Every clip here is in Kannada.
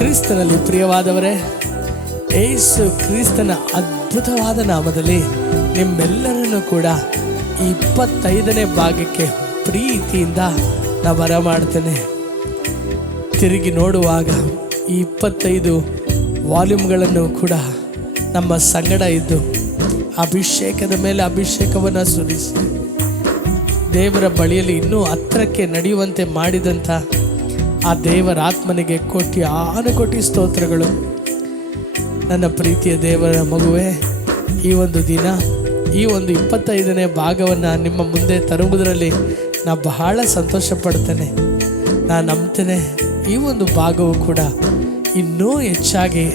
ಕ್ರಿಸ್ತನಲ್ಲಿ ಪ್ರಿಯವಾದವರೇ, ಯೇಸು ಕ್ರಿಸ್ತನ ಅದ್ಭುತವಾದ ನಾಮದಲ್ಲಿ ನಿಮ್ಮೆಲ್ಲರನ್ನು ಕೂಡ ಈ 25ನೇ ಭಾಗಕ್ಕೆ ಪ್ರೀತಿಯಿಂದ ನಾ ಬರಮಾಡ್ತೇನೆ. ತಿರುಗಿ ನೋಡುವಾಗ ಈ 25 ವಾಲ್ಯೂಮ್ಗಳನ್ನು ಕೂಡ ನಮ್ಮ ಸಂಗಡ ಇದ್ದು ಅಭಿಷೇಕದ ಮೇಲೆ ಅಭಿಷೇಕವನ್ನು ಸುರಿಸಿ ದೇವರ ಬಳಿಯಲ್ಲಿ ಇನ್ನೂ ಹತ್ತಿರಕ್ಕೆ ನಡೆಯುವಂತೆ ಮಾಡಿದಂಥ ಆ ದೇವರ ಆತ್ಮನಿಗೆ ಕೋಟಿ ಸ್ತೋತ್ರಗಳು. ನನ್ನ ಪ್ರೀತಿಯ ದೇವರ ಮಗುವೆ, ಈ ಒಂದು ದಿನ ಈ ಒಂದು 25ನೇ ಭಾಗವನ್ನು ನಿಮ್ಮ ಮುಂದೆ ತರುವುದರಲ್ಲಿ ನಾ ಬಹಳ ಸಂತೋಷ ಪಡ್ತೇನೆ. ನಾನು ನಂಬ್ತೇನೆ ಈ ಒಂದು ಭಾಗವು ಕೂಡ ಇನ್ನೂ ಹೆಚ್ಚಾಗಿ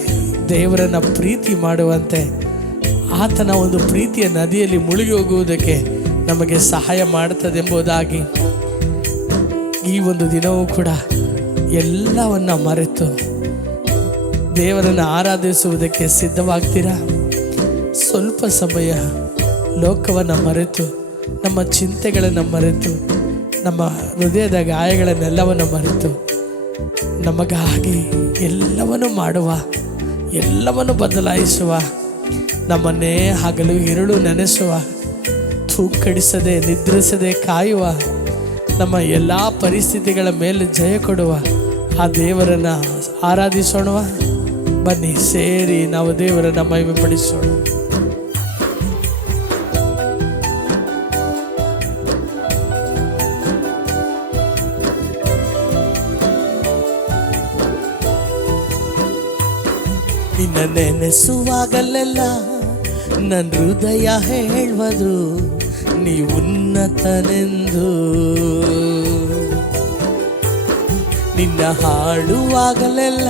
ದೇವರನ್ನು ಪ್ರೀತಿ ಮಾಡುವಂತೆ, ಆತನ ಒಂದು ಪ್ರೀತಿಯ ನದಿಯಲ್ಲಿ ಮುಳುಗಿ ಹೋಗುವುದಕ್ಕೆ ನಮಗೆ ಸಹಾಯ ಮಾಡುತ್ತದೆ ಎಂಬುದಾಗಿ ಈ ಒಂದು ದಿನವೂ ಕೂಡ ಎಲ್ಲವನ್ನ ಮರೆತು ದೇವರನ್ನು ಆರಾಧಿಸುವುದಕ್ಕೆ ಸಿದ್ಧವಾಗ್ತೀರಾ? ಸ್ವಲ್ಪ ಸಮಯ ಲೋಕವನ್ನು ಮರೆತು, ನಮ್ಮ ಚಿಂತೆಗಳನ್ನು ಮರೆತು, ನಮ್ಮ ಹೃದಯದ ಗಾಯಗಳನ್ನೆಲ್ಲವನ್ನು ಮರೆತು ನಮಗಾಗಿ ಎಲ್ಲವನ್ನು ಮಾಡುವ, ಎಲ್ಲವನ್ನು ಬದಲಾಯಿಸುವ, ನಮ್ಮನ್ನೇ ಹಗಲು ಇರುಳು ನೆನೆಸುವ, ತೂಕಡಿಸದೆ ನಿದ್ರಿಸದೆ ಕಾಯುವ, ನಮ್ಮ ಎಲ್ಲ ಪರಿಸ್ಥಿತಿಗಳ ಮೇಲೆ ಜಯ ಕೊಡುವ ಆ ದೇವರನ್ನು ಆರಾಧಿಸೋಣವ. ಬನ್ನಿ, ಸೇರಿ ನಾವು ದೇವರನ್ನು ಮಹಿಮೆ ಪಡಿಸೋಣ. ನಿನ್ನ ನೆನೆಸುವಾಗಲೆಲ್ಲ ನನ್ನ ಹೃದಯ ಹೇಳುವುದು ನೀ ಉನ್ನತನೆಂದು. ನಿನ್ನ ಹಾಡುವಾಗಲೆಲ್ಲ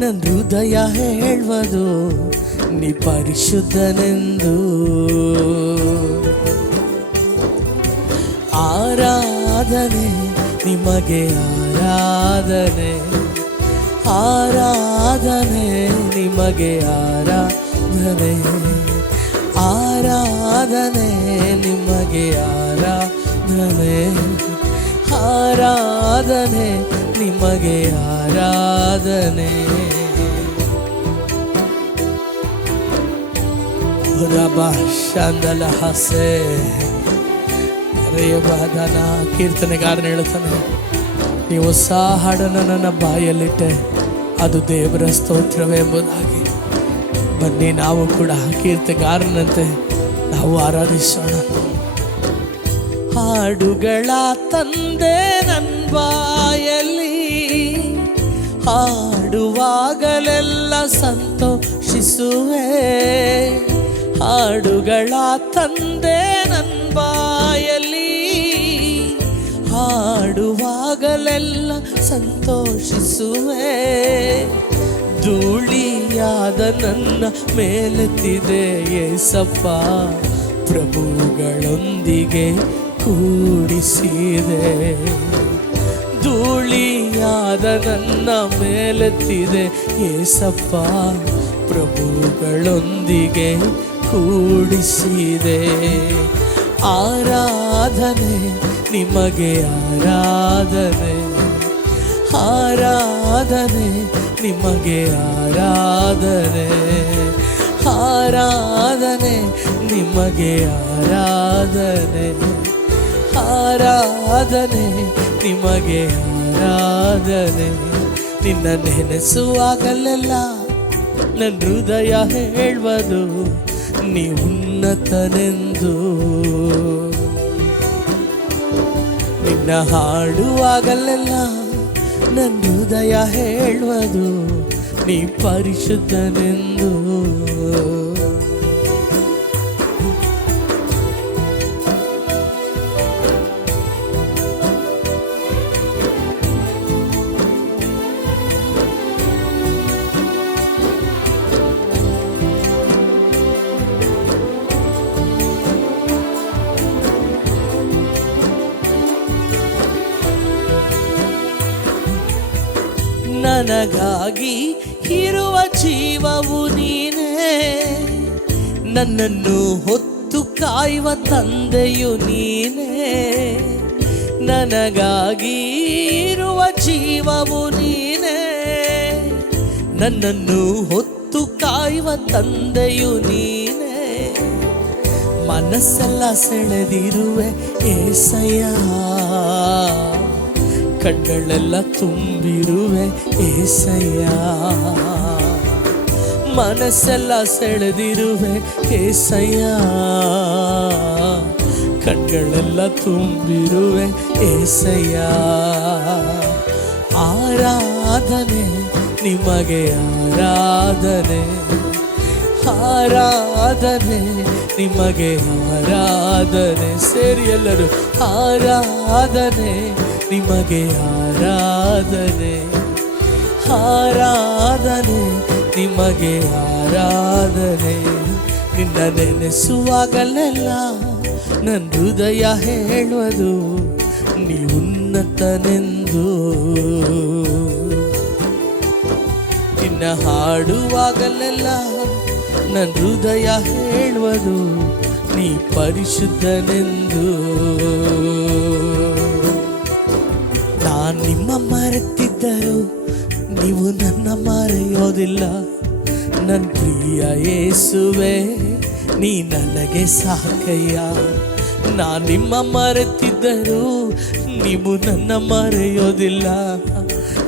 ನನ್ನ ಹೃದಯ ಹೇಳುವುದು ನೀ ಪರಿಶುದ್ಧನೆಂದು. ಆರಾಧನೆ ನಿಮಗೆ ಆರಾಧನೆ, ಆರಾಧನೆ ನಿಮಗೆ ಆರಾಧನೆ, ಆರಾಧನೆ ನಿಮಗೆ ಆರಾಧನೆ, ಆರಾಧನೆ ನಿಮಗೆ ಆರಾಧನೆ. ರಬಾ ಶಾಂದಲ ಹಸೆ ರೇಬಾದನ. ಕೀರ್ತನೆಗಾರನ ಹೇಳ್ತಾನೆ, ನೀವು ಹೊಸ ಹಾಡನ್ನು ನನ್ನ ಬಾಯಲ್ಲಿಟ್ಟೆ, ಅದು ದೇವರ ಸ್ತೋತ್ರವೇ ಎಂಬುದಾಗಿ. ಬನ್ನಿ, ನಾವು ಕೂಡ ಕೀರ್ತನೆಗಾರನಂತೆ ನಾವು ಆರಾಧಿಸೋಣ. ಹಾಡುಗಳ ತಂದೆ ನನ್ನ ಬಾಯಲ್ಲಿ, ಹಾಡುವಾಗಲೆಲ್ಲ ಸಂತೋಷಿಸುವೆ. ಹಾಡುಗಳ ತಂದೆ ನನ್ನ ಬಾಯಲ್ಲಿ, ಹಾಡುವಾಗಲೆಲ್ಲ ಸಂತೋಷಿಸುವೆ. ಧೂಳಿಯಾದ ನನ್ನ ಮೇಲೆತ್ತಿದೆ ಯೇಸಪ್ಪ, ಪ್ರಭುಗಳೊಂದಿಗೆ ಕೂಡಿಸಿದೆ. ಧೂಳಿಯಾದ ನನ್ನ ಮೇಲೆತ್ತಿದೆ ಯೇಸಪ್ಪ, ಪ್ರಭುಗಳೊಂದಿಗೆ ಕೂಡಿಸಿದೆ. ಆರಾಧನೆ ನಿಮಗೆ ಆರಾಧನೆ, ಆರಾಧನೆ ನಿಮಗೆ ಆರಾಧನೆ, ಆರಾಧನೆ ನಿಮಗೆ ಆರಾಧನೆ, ಆರಾಧನೆ ನಿಮಗೆ ಆರಾಧನೆ. ನಿನ್ನ ನೆನೆಸುವಾಗಲೆಲ್ಲ ನನ್ನ ಹೃದಯ ಹೇಳುವುದು ನೀ ಉನ್ನತನೆಂದು. ನಿನ್ನ ಹಾಡುವಾಗಲೆಲ್ಲ ನನ್ನ ಹೃದಯ ಹೇಳುವುದು ನೀ ಪರಿಶುದ್ಧನೆಂದು. ನನಗಾಗಿ ಇರುವ ಜೀವವು ನೀನೇ, ನನ್ನನ್ನು ಹೊತ್ತು ಕಾಯುವ ತಂದೆಯು ನೀನೇ. ನನಗಾಗಿ ಇರುವ ಜೀವವು ನೀನೇ, ನನ್ನನ್ನು ಹೊತ್ತು ಕಾಯುವ ತಂದೆಯು ನೀನೇ. ಮನಸ್ಸೆಲ್ಲ ಸೆಳೆದಿರುವೆ ಏಸಯ್ಯ, ಕಣ್ಗಳೆಲ್ಲ ತುಂಬಿರುವೆ ಏಸಯ್ಯ. ಮನಸ್ಸೆಲ್ಲ ಸೆಳೆದಿರುವೆ ಏಸಯ್ಯ, ಕಣ್ಗಳೆಲ್ಲ ತುಂಬಿರುವೆ ಏಸಯ್ಯ. ಆರಾಧನೆ ನಿಮಗೆ ಆರಾಧನೆ, ಆರಾಧನೆ ನಿಮಗೆ ಆರಾಧನೆ. ಸೇರಿ ಎಲ್ಲರೂ ಆರಾಧನೆ ನಿಮಗೆ ಆರಾಧನೆ, ಆರಾಧನೆ ನಿಮಗೆ ಆರಾಧನೆ. ನಿನ್ನ ನೆನೆಸುವಾಗಲೆಲ್ಲ ನನ್ನ ಹೃದಯ ಹೇಳುವುದು ನೀ ಉನ್ನತನೆಂದು. ನಿನ್ನ ಹಾಡುವಾಗಲೆಲ್ಲ ನನ್ನ ಹೃದಯ ಹೇಳುವುದು ನೀ ಪರಿಶುದ್ಧನೆಂದು. ನಾನು ನಿಮ್ಮ ಮರೆತಿದ್ದರು ನೀವು ನನ್ನ ಮರೆಯೋದಿಲ್ಲ. ನನ್ನ ಪ್ರಿಯ ಯೇಸುವೆ ನೀ ನನಗೆ ಸಾಕಯ್ಯ. ನಾನು ನಿಮ್ಮ ಮರೆತಿದ್ದರು ನೀವು ನನ್ನ ಮರೆಯೋದಿಲ್ಲ.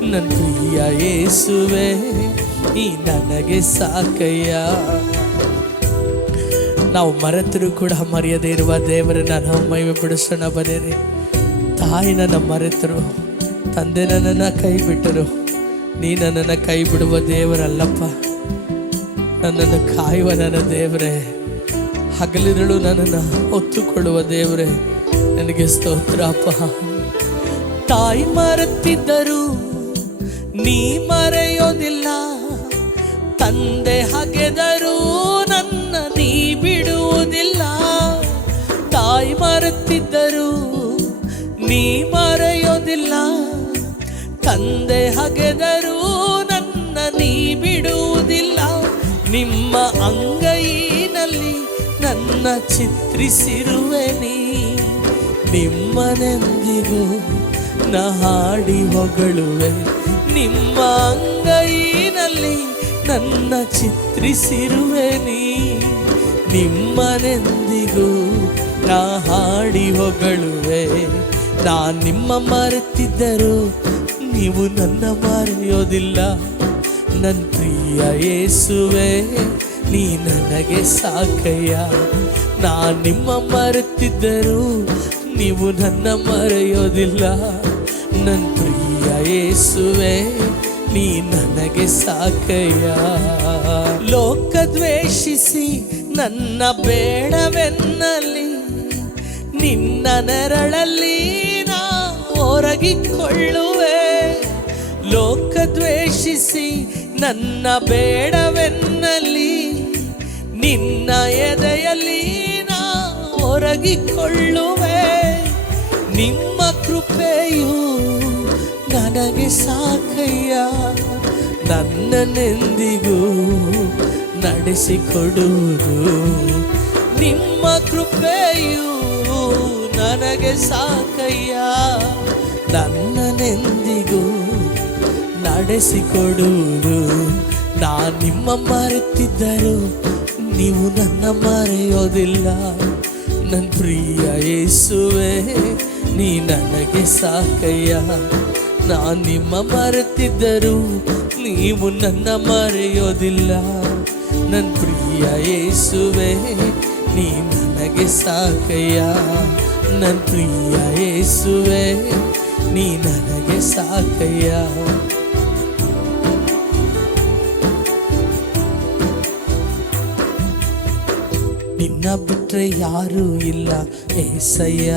ನನ್ನ ಪ್ರಿಯ ಯೇಸುವೆ ನೀ ನನಗೆ ಸಾಕಯ್ಯ. ನಾವು ಮರೆತರೂ ಕೂಡ ಮರೆಯದೇ ಇರುವ ದೇವರನ್ನ ನಾವು ಮಹಿಮೆ ಪಡಿಸೋಣ. ಬನ್ನಿರಿ. ತಾಯಿ ನನ್ನ ಮರೆತರು, ತಂದೆ ನನ್ನನ್ನು ಕೈ ಬಿಟ್ಟರು, ನೀ ನನ್ನನ್ನು ಕೈ ಬಿಡುವ ದೇವರಲ್ಲಪ್ಪ. ನನ್ನನ್ನು ಕಾಯುವ ನನ್ನ ದೇವರೇ, ಹಗಲಿರುಳು ನನ್ನನ್ನು ಹೊತ್ತುಕೊಳ್ಳುವ ದೇವರೇ, ನನಗೆ ಸ್ತೋತ್ರಪ್ಪ. ತಾಯಿ ಮರೆತಿದ್ದರು ನೀ ಮರೆಯೋದಿಲ್ಲ, ತಂದೆ ಹಗೆದರು ನನ್ನ ನೀ ಬಿಡುವುದಿಲ್ಲ. ತಾಯಿ ಮರೆತಿದ್ದರು ನೀ ಮರೆಯೋದಿಲ್ಲ, ತಂದೆ ಹಗೆದರು ನನ್ನ ನೀ ಬಿಡುವುದಿಲ್ಲ. ನಿಮ್ಮ ಅಂಗೈನಲ್ಲಿ ನನ್ನ ಚಿತ್ರಿಸಿರುವೆ ನೀ, ನಿಮ್ಮನೆಂದಿಗೂ ನಾ ಹಾಡಿ ಹೊಗಳುವೆ. ನಿಮ್ಮ ಅಂಗೈನಲ್ಲಿ ನನ್ನ ಚಿತ್ರಿಸಿರುವೆ ನೀ, ನಿಮ್ಮನೆಂದಿಗೂ ನಾ ಹಾಡಿ ಹೊಗಳುವೆ. ನಾನು ನಿಮ್ಮ ಮರೆತಿದ್ದರು ನೀವು ನನ್ನ ಮರೆಯೋದಿಲ್ಲ. ನನ್ನ ಪ್ರಿಯ ಯೇಸುವೆ ನೀ ನನಗೆ ಸಾಕಯ್ಯ. ನಾನು ನಿಮ್ಮ ಮರೆತಿದ್ದರು ನೀವು ನನ್ನ ಮರೆಯೋದಿಲ್ಲ. ನನ್ನ ಪ್ರಿಯ ಯೇಸುವೆ ನೀ ನನಗೆ ಸಾಕಯ್ಯ. ಲೋಕ ದ್ವೇಷಿಸಿ ನನ್ನ ಬೇಡವೆನ್ನಲಿ, ನಿನ್ನ ನೆರಳಲ್ಲಿ ನಾ ಒರಗಿಕೊಳ್ಳುವೆ. ಲೋಕ ದ್ವೇಷಿಸಿ ನನ್ನ ಬೇಡವೆನ್ನಲಿ, ನಿನ್ನ ಎದೆಯಲ್ಲಿ ನಾ ಒರಗಿಕೊಳ್ಳುವೆ. ನಿಮ್ಮ ಕೃಪೆಯು ನನಗೆ ಸಾಕಯ್ಯ. ನನ್ನನೆಂದಿಗೂ ನಡೆಸಿಕೊಡುವುದು ನಿಮ್ಮ ಕೃಪೆಯು ನನಗೆ ಸಾಕಯ್ಯ. ನನ್ನನೆಂದಿಗೂ ನಡೆಸಿಕೊಡುವುದು. ನಾನು ನಿಮ್ಮ ಮರೆತಿದ್ದರು ನೀವು ನನ್ನ ಮರೆಯೋದಿಲ್ಲ. ನನ್ನ ಪ್ರಿಯ ಯೇಸುವೆ ನೀ ನನಗೆ ಸಾಕಯ್ಯ. ನಾನು ನಿಮ್ಮ ಮರೆತಿದ್ದರು ನೀವು ನನ್ನ ಮರೆಯೋದಿಲ್ಲ. ನನ್ನ ಪ್ರಿಯ ಯೇಸುವೆ ನೀ ನನಗೆ ಸಾಕಯ್ಯ. ನನ್ನ ಪ್ರಿಯ ಯೇಸುವೆ ನೀ ನನಗೆ ಸಾಕಯ್ಯ. ನಿನ್ನ ಬಿಟ್ರೆ ಯಾರೂ ಇಲ್ಲ ಏಸಯ್ಯ,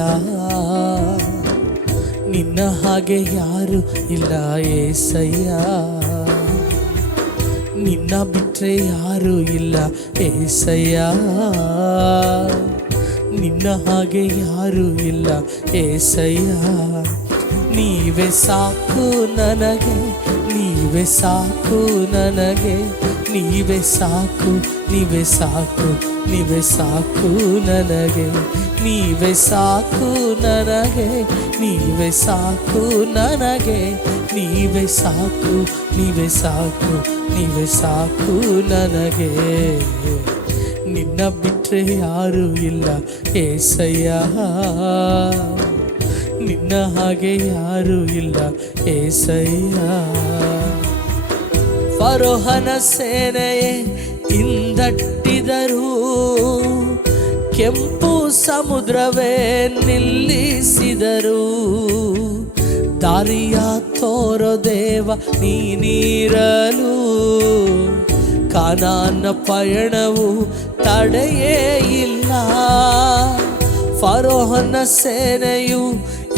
ನಿನ್ನ ಹಾಗೆ ಯಾರು ಇಲ್ಲ ಏಸಯ್ಯ. ನಿನ್ನ ಬಿಟ್ರೆ ಯಾರೂ ಇಲ್ಲ ಏಸಯ್ಯ, ನಿನ್ನ ಹಾಗೆ ಯಾರೂ ಇಲ್ಲ ಏಸಯ್ಯ. ನೀವೇ ಸಾಕು ನನಗೆ, ನೀವೇ ಸಾಕು ನನಗೆ, ನೀವೇ ಸಾಕು, ನೀವೇ ಸಾಕು, ನೀವೇ ಸಾಕು ನನಗೆ. ನೀವೇ ಸಾಕು ನನಗೆ, ನೀವೇ ಸಾಕು ನನಗೆ, ನೀವೇ ಸಾಕು, ನೀವೇ ಸಾಕು, ನೀವೇ ಸಾಕು ನನಗೆ. ನಿನ್ನ ಬಿಟ್ಟರೆ ಯಾರೂ ಇಲ್ಲ ಏಸಯ್ಯ, ನಿನ್ನ ಹಾಗೆ ಯಾರೂ ಇಲ್ಲ ಏಸಯ್ಯ. ಫರೋಹನ ಸೇನೆಯೇ ಹಿಂದಟ್ಟಿದರು, ಕೆಂಪು ಸಮುದ್ರವೇ ನಿಲ್ಲಿಸಿದರು. ದಾರಿಯ ತೋರೋ ದೇವ ನೀನಿರಲು, ಕಾನಾನ ಪಯಣವು ತಡೆಯೇ ಇಲ್ಲ. ಫರೋಹನ ಸೇನೆಯು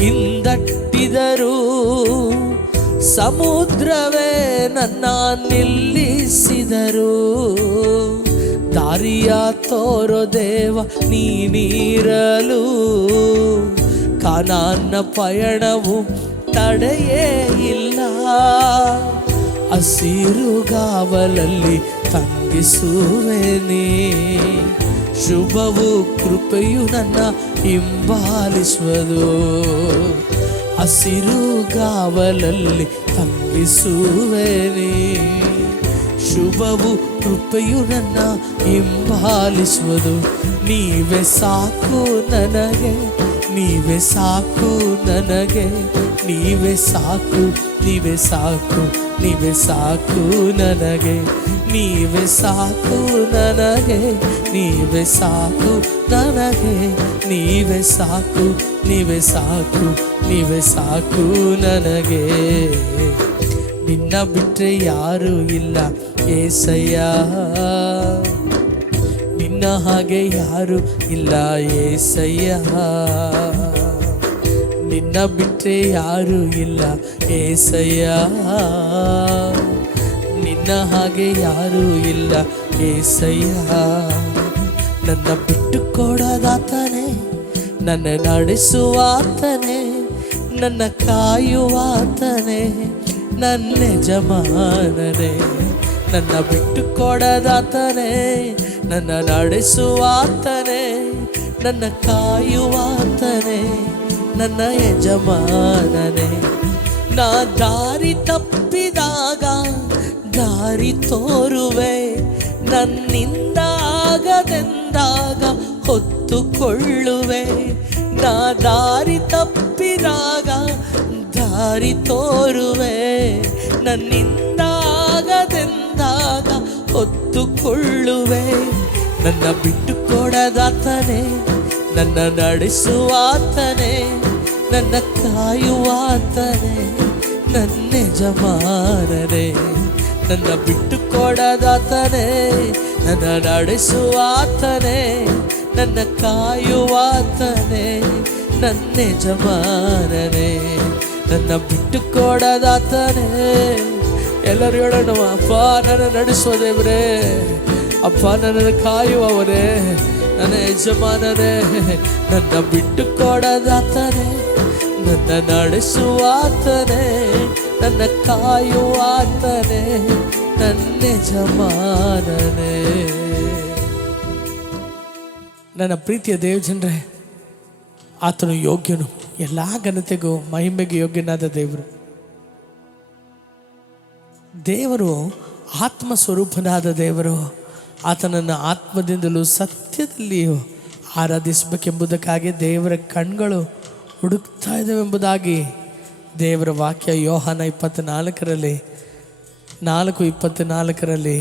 ಹಿಂದಟ್ಟಿದರು, ಸಮುದ್ರವೇ ನನ್ನ ನಿಲ್ಲಿಸಿದರು. ದಾರಿಯ ತೋರೋ ದೇವ ನೀನಿರಲು, ಕಾನಾನ ಪಯಣವು ತಡೆಯೇ ಇಲ್ಲ. ಹಸಿರುಗಾವಲಲ್ಲಿ ತಂಗಿಸುವೆನೇ, ಶುಭವು ಕೃಪೆಯು ನನ್ನ ಹಿಂಬಾಲಿಸುವುದು. ಹಸಿರುಗಾವಲಲ್ಲಿ ತಂಗಿಸುವೆನೇ, ಶುಭವು ಕೃಪೆಯು ನನ್ನ ಹಿಂಬಾಲಿಸುವುದು. ನೀವೇ ಸಾಕು ನನಗೆ, ನೀವೇ ಸಾಕು ನನಗೆ, ನೀವೇ ಸಾಕು, ನೀವೇ ಸಾಕು, ನೀವೇ ಸಾಕು ನನಗೆ. ನೀವೇ ಸಾಕು ನನಗೆ, ನೀವೇ ಸಾಕು ನನಗೆ, ನೀವೇ ಸಾಕು, ನೀವೇ ಸಾಕು, ನೀವೇ ಸಾಕು ನನಗೆ. ನಿನ್ನ ಬಿಟ್ಟರೆ ಯಾರೂ ಇಲ್ಲ ಏಸಯ್ಯ, ನಿನ್ನ ಹಾಗೆ ಯಾರೂ ಇಲ್ಲ ಏಸಯ್ಯ. ನಿನ್ನ ಬಿಟ್ಟರೆ ಯಾರೂ ಇಲ್ಲ ಏಸಯ್ಯ, ನಿನ್ನ ಹಾಗೆ ಯಾರೂ ಇಲ್ಲ ಏಸಯ್ಯ. ನನ್ನ ಬಿಟ್ಟು ಕೊಡದಾತನೇ, ನನ್ನ ನಡೆಸುವಾತನೇ, ನನ್ನ ಕಾಯುವಾತನೇ, ನನ್ನ ಯಜಮಾನನೇ. ನನ್ನ ಬಿಟ್ಟು ಕೊಡದಾತನೇ, ನನ್ನ ನಡೆಸುವಾತನೇ, ನನ್ನ ಕಾಯುವಾತನೇ, ನನ್ನ ಯಜಮಾನನೇ. ನಾ ದಾರಿ ತಪ್ಪಿದಾಗ ದಾರಿ ತೋರುವೆ, ನನ್ನಿಂದ ಆಗದೆಂದಾಗ ಹೊತ್ತುಕೊಳ್ಳುವೆ. ನಾ ದಾರಿ ತಪ್ಪಿದಾಗ ದಾರಿ ತೋರುವೆ, ನನ್ನಿಂದ ಆಗದೆಂದಾಗ ಹೊತ್ತುಕೊಳ್ಳುವೆ. ನನ್ನ ಬಿಟ್ಟು ಕೊಡದಾತನೇ, ನನ್ನ ನಡೆಸುವಾತನೇ, ನನ್ನ ಕಾಯುವಾತನೇ, ನನ್ನ ಯಜಮಾನನೇ. ನನ್ನ ಬಿಟ್ಟು ಕೊಡದಾತನೇ, ನನ್ನ ನಡೆಸುವಾತನೇ, ನನ್ನ ಕಾಯುವಾತನೇ, ನನ್ನ ಯಜಮಾನನೇ. ನನ್ನ ಬಿಟ್ಟು ಕೊಡದಾತನೇ. ಎಲ್ಲರೂ ಹೇಳೋಣ, ಅಪ್ಪ ನನ್ನ ನಡೆಸುವ ದೇವರೇ, ಅಪ್ಪ ನನ್ನನ್ನು ಕಾಯುವವರೇ, ನನ್ನ ಯಜಮಾನನೇ. ನನ್ನ ಬಿಟ್ಟು ಕೊಡದಾತನೇ, ನನ್ನ ನಡೆಸುವಾತನೇ, ನನ್ನ ಕಾಯುವಾತನೇ, ನನ್ನ ಯಜಮಾನನೇ. ನನ್ನ ಪ್ರೀತಿಯ ದೇವಜನರೇ, ಆತನು ಯೋಗ್ಯನು, ಎಲ್ಲ ಘನತೆಗೂ ಮಹಿಮೆಗೆ ಯೋಗ್ಯನಾದ ದೇವರು. ದೇವರು ಆತ್ಮ ಸ್ವರೂಪನಾದ ದೇವರು. ಆತನನ್ನು ಆತ್ಮದಿಂದಲೂ ಸತ್ಯದಲ್ಲಿಯೂ ಆರಾಧಿಸಬೇಕೆಂಬುದಕ್ಕಾಗಿ ದೇವರ ಕಣ್ಗಳು ಹುಡುಕ್ತಾ ಇದ್ದಾವೆಂಬುದಾಗಿ ದೇವರ ವಾಕ್ಯ ಯೋಹಾನ 24:24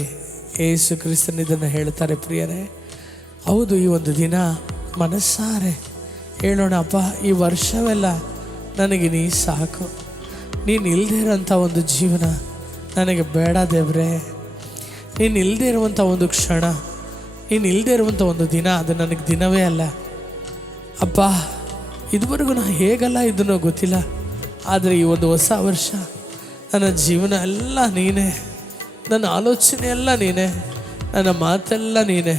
ಯೇಸು ಕ್ರಿಸ್ತನು ಇದನ್ನು ಹೇಳ್ತಾರೆ. ಪ್ರಿಯರೇ, ಹೌದು, ಈ ಒಂದು ದಿನ ಮನಸ್ಸಾರೆ ಹೇಳೋಣ, ಅಪ್ಪ ಈ ವರ್ಷವೆಲ್ಲ ನನಗೆ ನೀ ಸಾಕು, ನೀನು ಇಲ್ಲದೇ ಇರೋಂಥ ಒಂದು ಜೀವನ ನನಗೆ ಬೇಡ ದೇವರೇ. ನೀನು ಇಲ್ಲದೇ ಇರುವಂಥ ಒಂದು ಕ್ಷಣ, ನೀನು ಇಲ್ಲದೇ ಇರುವಂಥ ಒಂದು ದಿನ, ಅದು ನನಗೆ ದಿನವೇ ಅಲ್ಲ ಅಪ್ಪ. ಇದುವರೆಗೂ ನಾನು ಹೇಗಲ್ಲ ಇದನ್ನೋ ಗೊತ್ತಿಲ್ಲ, ಆದರೆ ಈ ಒಂದು ಹೊಸ ವರ್ಷ ನನ್ನ ಜೀವನ ಎಲ್ಲ ನೀನೇ, ನನ್ನ ಆಲೋಚನೆ ಎಲ್ಲ ನೀನೇ, ನನ್ನ ಮಾತೆಲ್ಲ ನೀನೇ,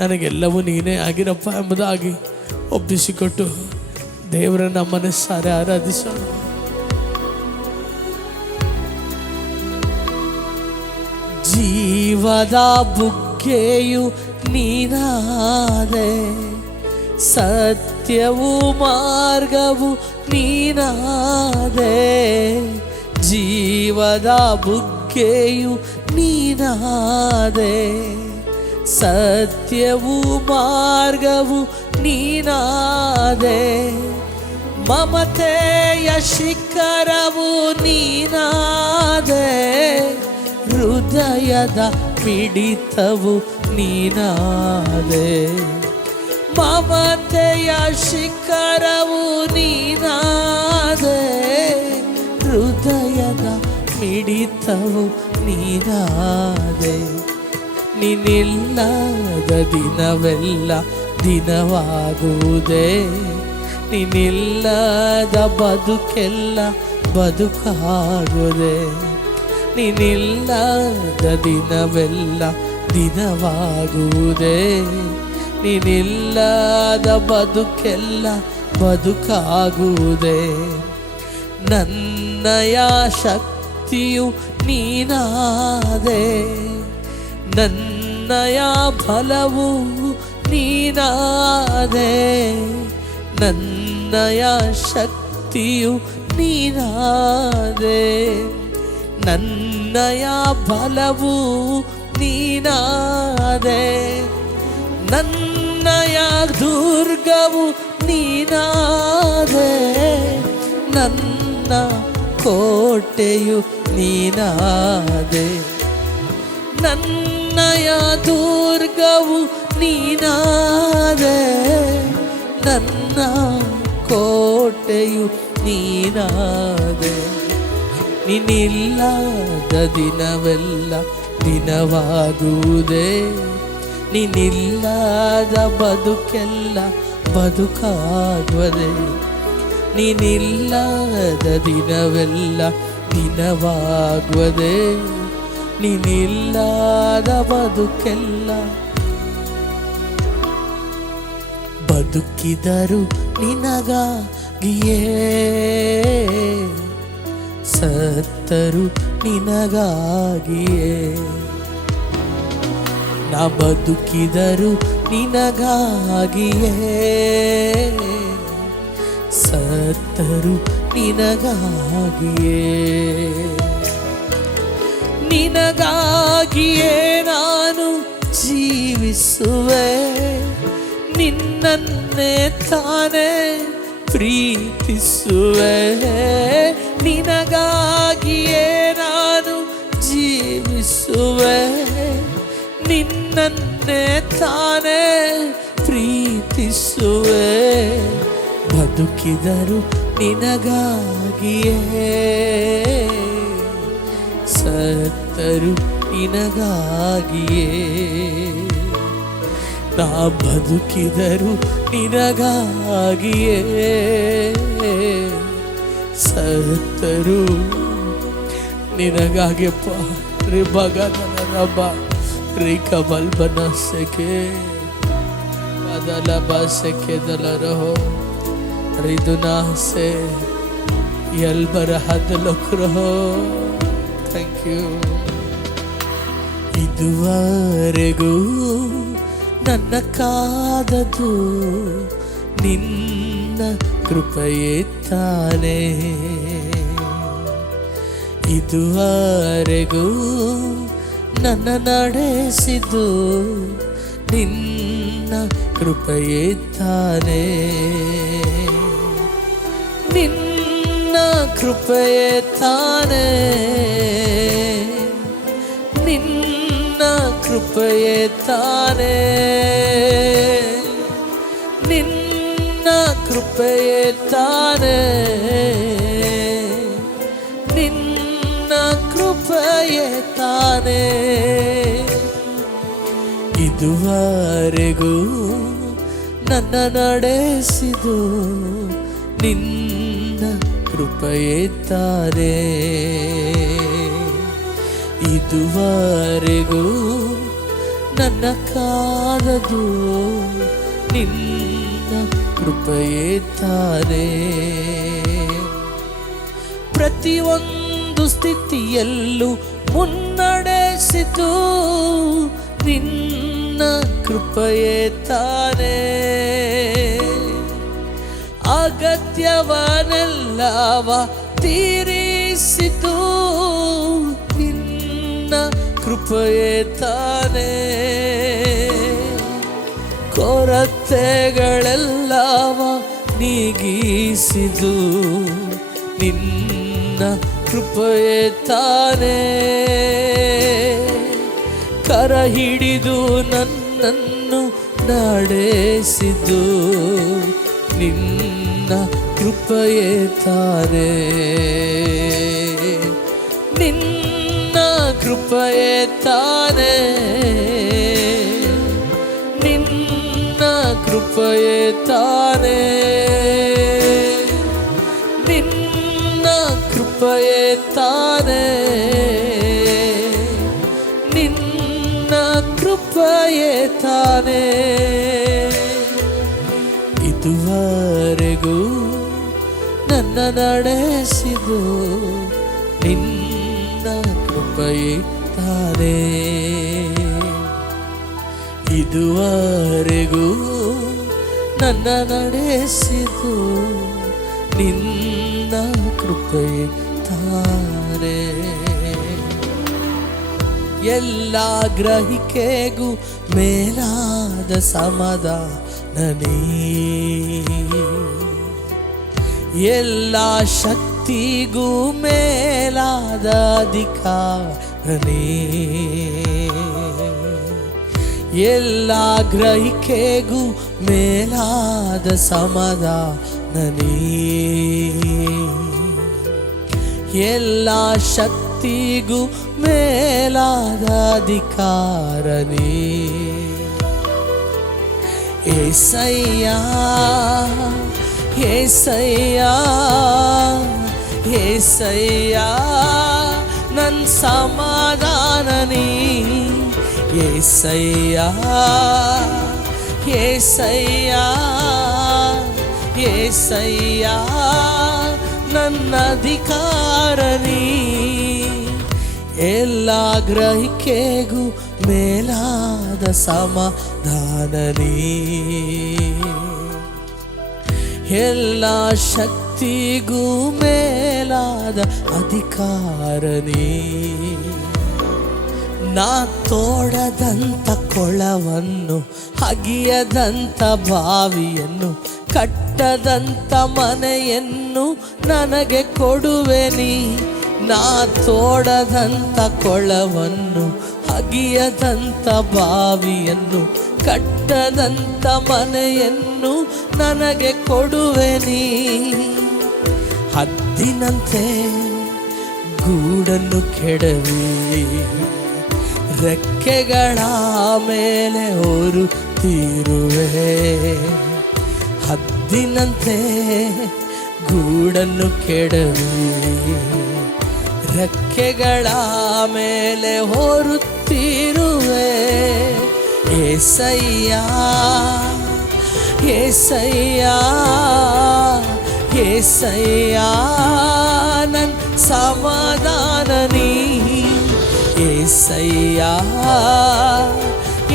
ನನಗೆಲ್ಲವೂ ನೀನೇ ಆಗಿರಪ್ಪ ಎಂಬುದಾಗಿ ಒಪ್ಪಿಸಿಕೊಟ್ಟು ದೇವರನ್ನ ಮನಸ್ಸಾರೆ ಆರಾಧಿಸೋಣ. ಜೀವದ ಬುಗ್ಗೆಯು ನೀನಾದೆ, ಸತ್ಯವು ಮಾರ್ಗವು ನೀನಾದೆ, ಜೀವದ ಬುಗ್ಗೆಯು ನೀನಾದೆ, ಸತ್ಯವು ಮಾರ್ಗವು ನೀನಾದೆ, ಮಮತೆಯ ಶಿಖರವು ನೀನಾದೆ, ಹೃದಯದ ಮಿಡಿತವು ನೀನಾದೆ, ಮಮತೆಯ ಶಿಖರವು ನೀನಾದೆ, ಹೃದಯದ ಮಿಡಿತವು ನೀನಾದೆ. ನೀನಿಲ್ಲದ ದಿನವೆಲ್ಲ ದಿನವಾಗುವುದೇ, ನೀನಿಲ್ಲದ ಬದುಕೆಲ್ಲ ಬದುಕಾಗುವುದೇ, ನೀನಿಲ್ಲದ ದಿನವೆಲ್ಲ ದಿನವಾಗುವುದೇ, ನೀನಿಲ್ಲದ ಬದುಕೆಲ್ಲ ಬದುಕಾಗುವುದೇ. ನನ್ನಯ ಶಕ್ತಿಯು ನೀನಾದೆ, ನನ್ನಯ ಫಲವು ನೀನಾದೆ, ನನ್ನಯ ಶಕ್ತಿಯು ನೀನಾದೆ, ನನ್ನಯ ಫಲವು ನೀನಾದೆ, ನನ್ನಯ ದುರ್ಗವು ನೀನಾದೆ, ನನ್ನ ಕೋಟೆಯು ನೀನಾದೆ, ನನ್ನಯ ದುರ್ಗವು ನೀನಾದೆ, ನನ್ನ ಕೋಟೆಯು ನೀನಾದೆ. ನೀನಿಲ್ಲದ ದಿನವೆಲ್ಲ ದಿನವಾಗುವುದೇ, ನೀನಿಲ್ಲದ ಬದುಕೆಲ್ಲ ಬದುಕಾಗುವುದೇ, ನೀನಿಲ್ಲದ ದಿನವೆಲ್ಲ ದಿನವಾಗುವುದೇ, ನೀನಿಲ್ಲದ ಬದುಕೆಲ್ಲ. ಬದುಕಿದರು ನಿನಗಾಗಿಯೇ, ಸತ್ತರು ನಿನಗಾಗಿಯೇ, ನಾ ಬದುಕಿದರು ನಿನಗಾಗಿಯೇ, ಸತ್ತರು ನಿನಗಾಗಿಯೇ, ನಿನಗಾಗಿಯೇ ನಾನು ಜೀವಿಸುವೆ, ನಿನ್ನನ್ನೇ ತಾನೇ ಪ್ರೀತಿಸುವೆ, ನಿನಗಾಗಿಯೇ ನಾನು ಜೀವಿಸುವೆ, ನಿನ್ನನ್ನೇ ತಾನೇ ಪ್ರೀತಿಸುವೆ, ಬದುಕಿದರು ನಿನಗಾಗಿಯೇ, ಸತ್ತರು ನಿನಗಾಗಿಯೇ, ನಾ ಬದುಕಿದರು ನಿನಗಾಗಿಯೇ, ಸತ್ತರು ನಿನಗಾಗಿಯಪ್ಪ. ರಿಬಗನ ರಬ ರಿಕಬಲ್ ಬನಸಕೆ ಅದಲ ಬಸಕೆ ದಲರಹೋ ರಿದುನಾ ಸೆ ಎಲ್ಬರ ಹದಲಕ್ರಹೋ. Thank you. ಇದುವರೆಗೂ ನನ್ನ ಕಾದದು ನಿನ್ನ ಕೃಪೆಯೇ ತಾನೇ, ಇದುವರೆಗೂ ನನ್ನ ನಡೆಸಿದ್ದು ನಿನ್ನ ಕೃಪೆಯೇ ತಾನೇ, ನಿನ್ನ ಕೃಪೆಯೇ ತಾನೇ, ನಿನ್ನ ಕೃಪೆಯೇ ತಾನೇ, ನಿನ್ನ ಕೃಪೆಯೇ ತಾನೇ, ನಿನ್ನ ಕೃಪೆಯೇ ತಾನೇ. ಇದುವರೆಗೂ ನನ್ನ ನಡೆಸಿದು ನಿನ್ನ ಕೃಪೆಯೇ ತಾನೇ, ಇದುವರೆಗೂ ನನ್ನ ಕಾದದು ನಿನ್ನ ಕೃಪೆಯೇ ತಾನೇ. ಪ್ರತಿಯೊಂದು ಸ್ಥಿತಿಯಲ್ಲೂ ಮುನ್ನಡೆಸಿತು ನಿನ್ನ ಕೃಪೆಯೇ ತಾನೇ, ಅಗತ್ಯವನೆಲ್ಲವ ತೀರಿಸಿತು ನೀಗಿಸಿತು ನಿನ್ನ ಕೃಪೆಯೇ ತಾನೇ. ಕೊರತೆಗಳೆಲ್ಲವ ನೀಗಿಸಿದು ನಿನ್ನ ಕೃಪೆಯೇ ತಾನೇ. ಕರ ಹಿಡಿದು ನನ್ನನ್ನು ನಡೆಸಿದು ನಿನ್ನ ಕೃಪೆಯೇ ತಾನೇ. ನಿನ್ನ ಕೃಪೆಯೇ ತಾನೇ. ನಿನ್ನ ಕೃಪೆಯೇ ತಾನೇ. ನಿನ್ನ ಕೃಪೆಯೇ ತಾನೇ. ನಿನ್ನ ಕೃಪೆಯೇ ತಾನೇ. ಇದುವರೆಗೂ ನನ್ನ ನಡೆಸಿದು ನಿನ್ನ ಕೃಪೆಯೇ ತಾನೇ. ಇದುವರೆಗೂ ನನ್ನ ನಡೆಸಿದು ನಿನ್ನ ಕೃಪೆಯೇ ತಾನೇ. ಎಲ್ಲ ಗ್ರಹಿಕೆಗೂ ಮೇಲಾದ ಸಮಾಧಾನನೇ. ಎಲ್ಲ ಶಕ್ತಿಗೂ ಮೇಲಾದ ಅಧಿಕಾರನೇ. ಎಲ್ಲ ಗ್ರಹಿಕೆಗೂ ಮೇಲಾದ ಸಮಾಧಾನನೇ. ಎಲ್ಲ ಶಕ್ತಿಗೂ ಮೇಲಾದ ಅಧಿಕಾರನೇ. ಏಸಯ್ಯ ಏಸಯ್ಯ ಏಸಯ್ಯ ನನ್ನ ಸಮಾಧಾನನೇ. ಏಸಯ್ಯ ಏಸಯ್ಯ ಏಸಯ್ಯ ನನ್ನ ಅಧಿಕಾರನೇ. ಎಲ್ಲ ಗ್ರಹಿಕೆಗೂ ಮೇಲಾದ ಸಮಾಧಾನನೇ. ಎಲ್ಲ ಶಕ್ತಿಗೂ ಮೇಲಾದ ಅಧಿಕಾರನೇ. ನಾ ತೋಡದಂಥ ಕೊಳವನ್ನು ಅಗಿಯದಂಥ ಬಾವಿಯನ್ನು ಕಟ್ಟದಂಥ ಮನೆಯನ್ನು ನನಗೆ ಕೊಡುವೆನಿ. ನಾ ತೋಡದಂಥ ಕೊಳವನ್ನು ಅಗಿಯದಂಥ ಬಾವಿಯನ್ನು ಕಟ್ಟದಂಥ ಮನೆಯನ್ನು ನನಗೆ ಕೊಡುವೆನಿ. ಹದ್ದಿನಂತೆ ಗೂಡನ್ನು ಕೆಡವಿ ರೆಕ್ಕೆಗಳ ಮೇಲೆ ಹೊರುತ್ತಿರುವೆ. ಹದ್ದಿನಂತೆ ಗೂಡನ್ನು ಕೆಡವಿ ರೆಕ್ಕೆಗಳ ಮೇಲೆ ಹೊರುತ್ತಿರುವೆ. ಏಸಯ್ಯ ಏಸಯ್ಯ ಏಸಯ್ಯ ನನ್ನ ಸಮಾಧಾನನೇ. ಏಸಯ್ಯ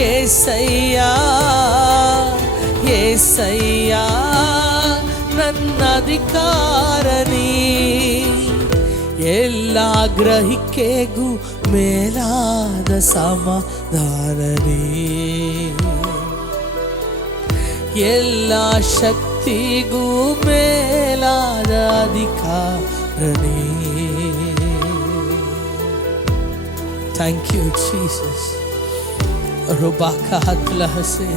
ಏಸಯ್ಯ ಏಸಯ್ಯ ನನ್ನ ಅಧಿಕಾರನೇ. ಎಲ್ಲ ಗ್ರಹಿಕೆಗೂ ಮೇಲಾದ ಸಮಾಧಾನನೇ. ಎಲ್ಲ ಶಕ್ತಿಗೂ ಮೇಲಾದ ಅಧಿಕಾರನೇ. Thank you Jesus. ರುಬಾಕ ಹತ್ಲಹಸೆ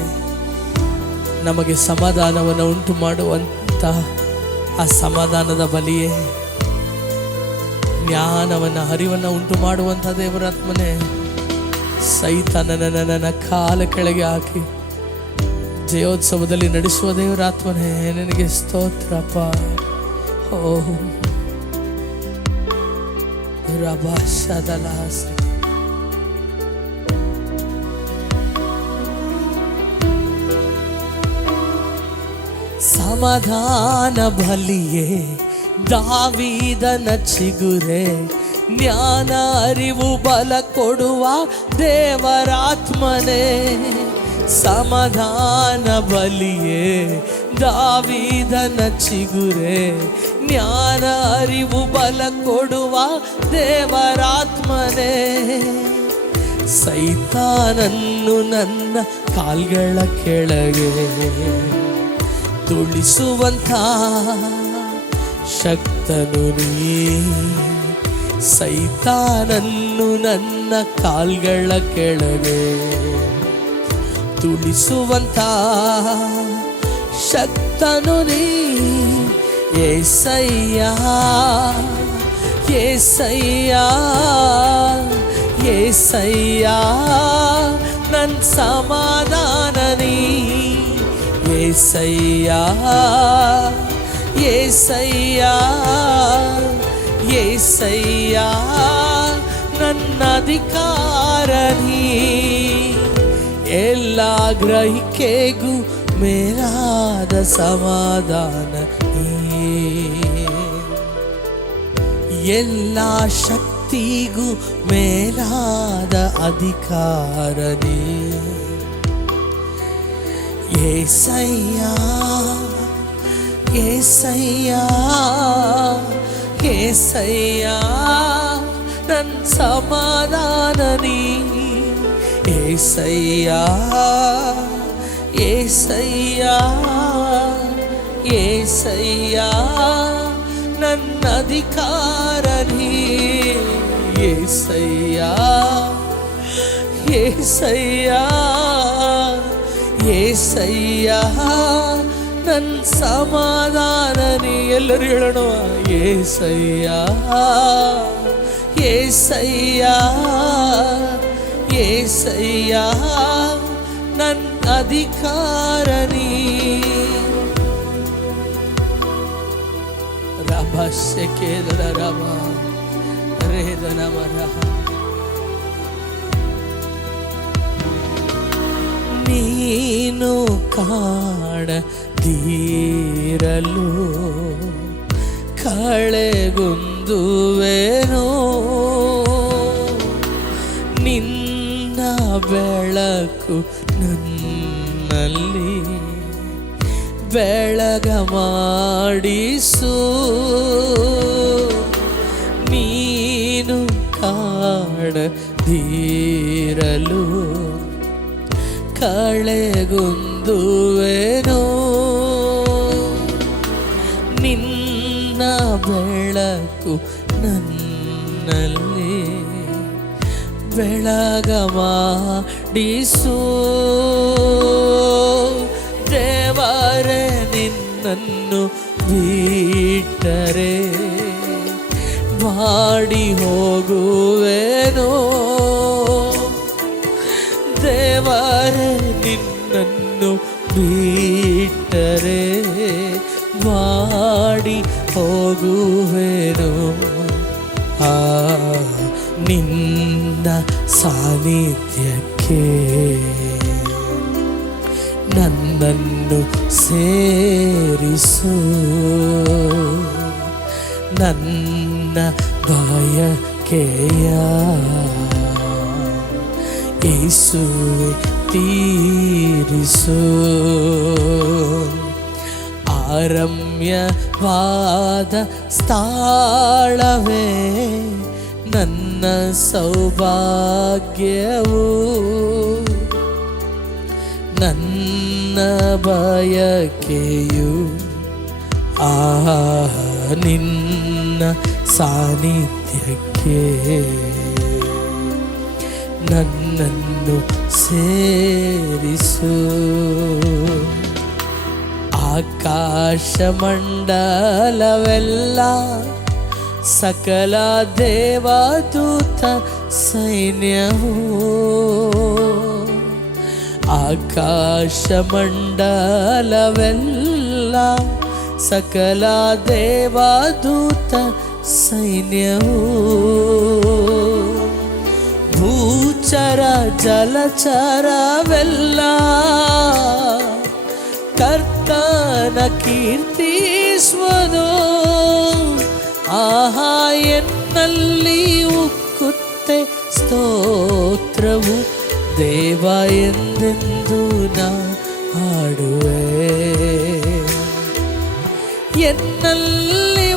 ನಮಗೆ ಸಮಾಧಾನವನ್ನು ಉಂಟು ಮಾಡುವಂಥ ಆ ಸಮಾಧಾನದ ಬಲಿಯೇ ಜ್ಞಾನವನ್ನು ಅರಿವನ್ನು ಉಂಟು ಮಾಡುವಂಥ ದೇವರಾತ್ಮನೇ, ಸೈತಾನನ ನನ್ನ ಕಾಲ ಕೆಳಗೆ ಹಾಕಿ ಜಯೋತ್ಸವದಲ್ಲಿ ನಡೆಸುವ ದೇವರಾತ್ಮನೇ ನಿನಗೆ ಸ್ತೋತ್ರಪ್ಪ. ಓ ರಭಾಷದಲಾಸ ಸಮಾಧಾನ ಬಲಿಯೇ ದಾವೀದನ ಚಿಗುರೆ, ಜ್ಞಾನ ಅರಿವು ಬಲ ಕೊಡುವ ದೇವರಾತ್ಮನೇ. ಸಮಾಧಾನ ಬಲಿಯೇ ದಾವೀದನ ಚಿಗುರೆ, ಜ್ಞಾನ ಅರಿವು ಬಲ ಕೊಡುವ ದೇವರಾತ್ಮನೇ, ಸೈತಾನನ್ನು ನನ್ನ ಕಾಲ್ಗಳ ಕೆಳಗೆ ತುಳಿಸುವಂಥ ಶಕ್ತನು ನೀ, ಸೈತಾನನ್ನು ನನ್ನ ಕಾಲ್ಗಳ ಕೆಳಗೆ ತುಳಿಸುವಂಥ ಶಕ್ತನು ನೀ. యేసయ్య యేసయ్య యేసయ్య ನನ್ನ ಸಮಾಧಾನ ನೀ, యేసయ్య యేసయ్య యేసయ్య ನನ್ನ ಅಧಿಕಾರ ನೀ, ಎಲ್ಲ ಗ್ರಹಿಕೆಗೂ ಮೇಲಾದ ಸಮಾಧಾನ ನೀ, ಎಲ್ಲ ಶಕ್ತಿಗೂ ಮೇಲಾದ ಅಧಿಕಾರ ನೀ. యేసయ్య యేసయ్య యేసయ్య ನನ್ನ ಸಮಾಧಾನ ನೀ, యేసయ్య యేసయ్య యేసయ్య ನನ್ನ ಅಧಿಕಾರ ನೀ, యేసయ్య యేసయ్య యేసయ్ಯ ನನ್ನ ಸಮಾಧಾನ ನೀ. ಎಲ್ಲರೂ ಹೇಳೋಣ, యేసయ్య యేసయ్య యేసయ్య ನನ್ನ ಅಧಿಕಾರ ನೀ. ರಭಸ್ಯಕೇದರ ರಭ ರೇದನ ಮರ ನೀನು ಕಾಣದಿರಲು ಕಳೆಗುಂದುವೆನೋ, ನಿನ್ನ ಬೆಳಕು ನನ್ನಲ್ಲಿ ಬೆಳಗ ಮಾಡಿಸು, ನೀನು ಕಾಣದಿರಲು ಕಳೆಗುಂದುವೆನೋ, ನಿನ್ನ ಬೆಳಕು ನನ್ನಲ್ಲಿ ಬೆಳಗ ಮಾಡಿಸು. ದೇವರೇ ನಿನ್ನನ್ನು ಬಿಟ್ಟರೆ ಬಾಡಿ ಹೋಗುವೆನೋ, ದೇವರೇ ನಿನ್ನನ್ನು ಬಿಟ್ಟರೆ ಬಾಡಿ ಹೋಗುವೆನೋ. ನಿನ್ನ ಸಾನ್ನಿಧ್ಯಕ್ಕೆ ನನ್ನನ್ನು ಸೇರಿಸು, ನನ್ನ ಬಯಕೆಯ ಯೇಸುವೆ ತೀರಿಸು. ಆರಮ್ಯವಾದ ಸ್ಥಳವೇ ನನ್ನ ಸೌಭಾಗ್ಯವು, ನನ್ನ ಬಯಕೆಯು ನಿನ್ನ ಸಾನ್ನಿಧ್ಯಕ್ಕೆ ನನ್ನನ್ನು ಸೇರಿಸು. ಆಕಾಶ ಮಂಡಲವೆಲ್ಲ ಸಕಲ ದೇವದೂತ ಸೈನ್ಯವು, ಆಕಾಶ ಮಂಡಲವೆಲ್ಲ ಸಕಲ ದೇವದೂತ ಸೈನ್ಯವು, ಭೂಚರ ಜಲಚರವೆಲ್ಲ ಕರ್ತನ ಕೀರ್ತಿಸುವುದು. ಆಹಾ ಎನ್ನಲ್ಲಿ ಉಕ್ಕುತ್ತೆ ಸ್ತೋತ್ರವು, ದೇವ ಎಂದೆಂದು ನಾ ಹಾಡುವೆ. ಎನ್ನಲ್ಲಿ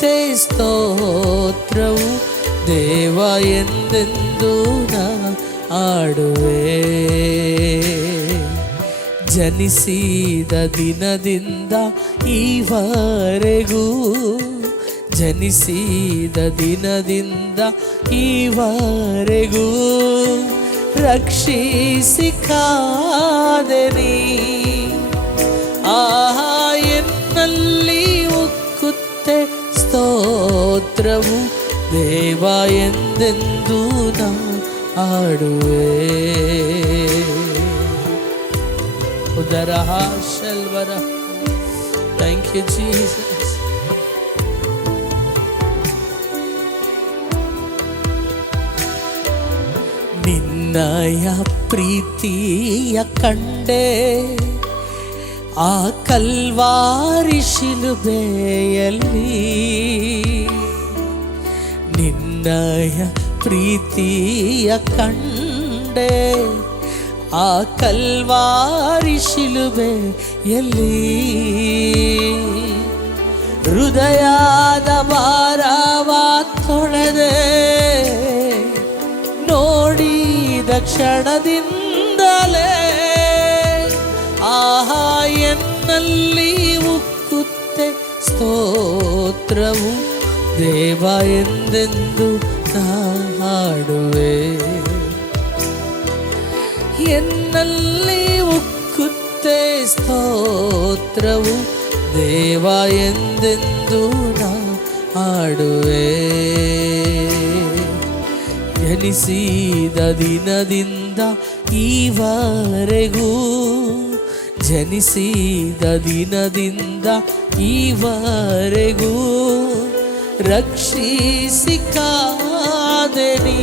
ಉಕ್ಕುತ್ತೆ ಸ್ತೋತ್ರವು ದೇವ ಎಂದೆಂದು ನಾ ಆಡುವೆ. ಜನಿಸಿದ ದಿನದಿಂದ ಈವರೆಗೂ, ಜನಿಸಿದ ದಿನದಿಂದ ಈವರೆಗೂ ರಕ್ಷಿಸಿ ಕಾದೆ ನೀ. ಆಹಾ ಎನ್ನಲ್ಲಿ ಉಕ್ಕುತ್ತೆ ಸ್ತೋತ್ರವು ದೇವ ಎಂದೆಂದು ನಾ ಆಡುವೆ. ಉದರ ಶಲ್ವರ. Thank you Jesus. ನಿನ್ನಯ ಪ್ರೀತಿಯ ಕಂಡೆ ಆ ಕಲ್ವಾರಿ ಶಿಲುಬೆಯಲ್ಲಿ, ನಿನ್ನಯ ಪ್ರೀತಿಯ ಕಂಡೆ ಆ ಕಲ್ವಾರಿ ಶಿಲುಬೆಯಲ್ಲಿ. ಹೃದಯದ ಭಾರವ ತೊಳೆದೆ ನೋಡಿದ ಕ್ಷಣದಿಂದಲೇ. ಆಹಾ ಎನ್ನಲ್ಲಿ ಉಕ್ಕುತ್ತೆ ಸ್ತೋತ್ರವು ದೇವ ಎಂದೆಂದು ನಾ ಹಾಡುವೆ. ಎನ್ನಲ್ಲಿ ಉಕ್ಕುತ್ತೆ ಸ್ತೋತ್ರವು ದೇವ ಎಂದೆಂದು ನಾ ಹಾಡುವೆ. ಜನಿಸಿದ ದಿನದಿಂದ ಈವರೆಗೂ, ಜನಿಸಿದ ದಿನದಿಂದ ಈವರೆಗೂ ರಕ್ಷಿಸಿ ಕಾದೆ ನೀ.